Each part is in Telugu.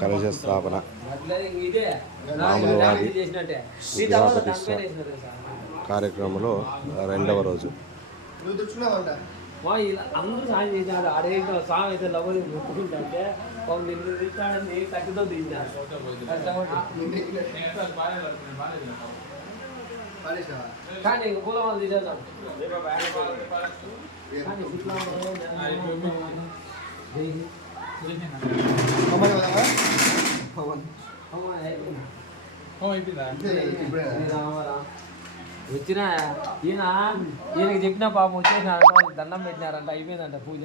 కలశ స్థాపన మామూలువారి కార్యక్రమంలో రెండవ రోజు. అందరూ సాయం చేసినారు. ఆడే సాయం అయితే లవరి ముట్టుకుంటే తగ్గుతో తిన్నారు. కానీ పూల వాళ్ళు తీసేద్దాం. వచ్చినా ఈయనకి చెప్పిన పాపం వచ్చేసినారంట. వాళ్ళు దండం పెట్టినారంట. అయిపోయిందంట పూజ.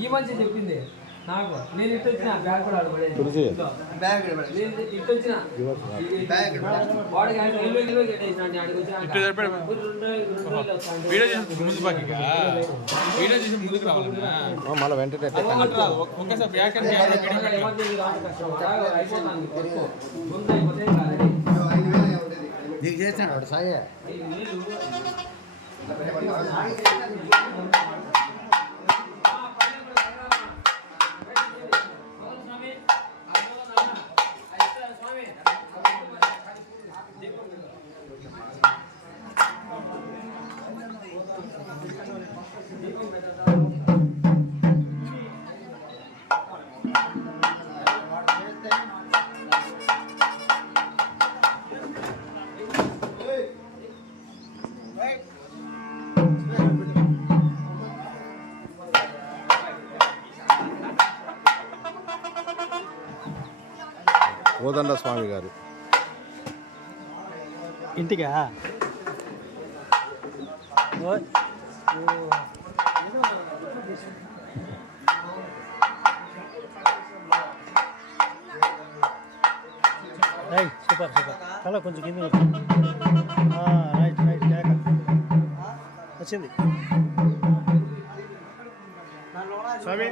ఈ మంచి చెప్పింది నాకు. నేను ఇటు వచ్చిన బ్యాగ్ కూడా ఇటు వచ్చిన వాడికి 20 కిలో కట్టేసిన మళ్ళీ వెంటనే నీకు చేస్తాడు వాడు సాయి. కోదండ స్వామి గారు ఇంటికా సూపర్ సూపర్. చాలా కొంచెం కింద రైట్ రైట్ వచ్చింది. స్వామి